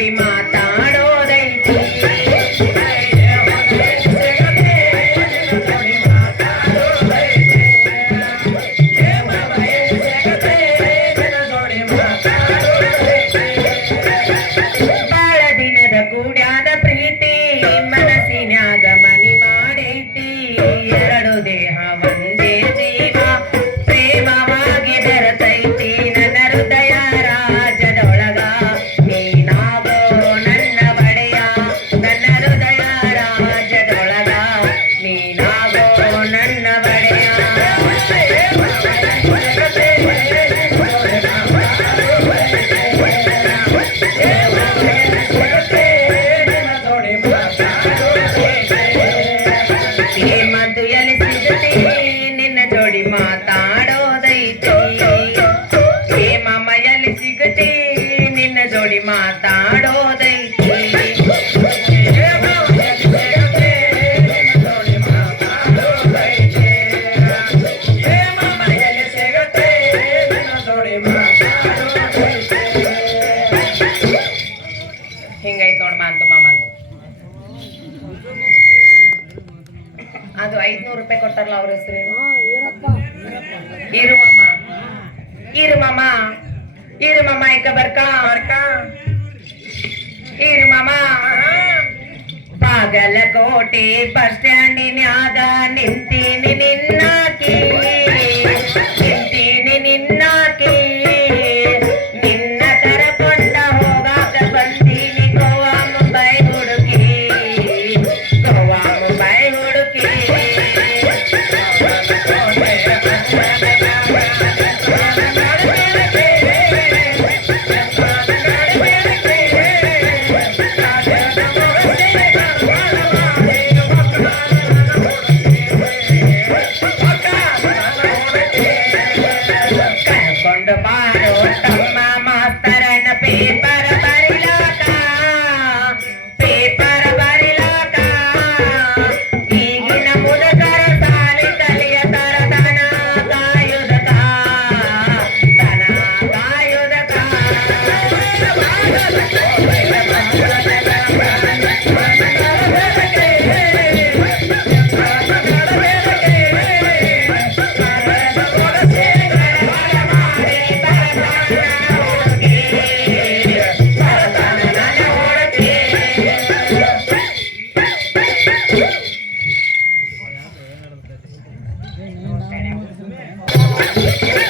ಜೋಡಿ ಮಾತಾಡೋದೈತಿ ಬಾಳ ದಿನದ ಕೂಡ್ಯಾದ ಪ್ರೀತಿ ಮನಸ್ಸಿನ್ಯಾಗ ಮನಿ ಮಾಡೈತಿ ಎರಡು ದೇಹ ಒಂದೇ ಜೀವ ಪ್ರೇಮವಾಗಿ ಬೆರತೈತಿ ನನ್ನ ಹೃದಯ ರಾಜದೊಳಗ ನೀನಾಗೋ ನನ್ನ ಬಡೆಯ ನನ್ನ ಹೃದಯ ರಾಜದೊಳಗ ನೀನಾಗೋ ನನ್ನ ಬಡೆಯ ಹೇಮಂತು ಎಲ್ಲಿ ಸಿಗತಿ ನಿನ್ನ ಜೋಡಿ ಮಾತಾಡೋದೈತಿ ಹೇಮಮ್ಮ ಎಲ್ಲಿ ಸಿಗತಿ ನಿನ್ನ ಜೋಡಿ ಮಾತಾಡೋದೈತಿ ಹಿಂಗೈತ್ ನೋಡ್ ಮಾಂತು ಮಾಮಂದು ಅದು 500 ರೂಪಾಯಿ ಕೊಟ್ಟಾರಲ್ಲ ಅವ್ರ ಹೆಸರೇನು ಇರು ಮಾಮ ಇರು ಮಾಮ ಇಕ ಬರ್ಕ ಇರು ಮಾಮ ಬಾಗಲಕೋಟೆ ಬಸ್ ಸ್ಟ್ಯಾಂಡಿನ್ಯಾಗ ನಿಂತೀನಿ ನಿನ್ನಾಕಿ ನಿನ್ನ ಕರಕೊಂಡ ಹೋಗಾಕ ಬಂದೀನಿ ಗೋವಾ ಮುಂಬೈ ಹುಡುಕಿ ಕರ್ಕೊಂಡು ಬಾರೋ ತಮ್ಮ ಮಾಸ್ತರನ ಪೇಪರ್ ಬರಿಲಾಕ ಈಗಿನ ಮುದುಕರ ಸಾಲಿ ಕಲಿಯತರ ದನ ಕಾಯುವುದಕ Thank you.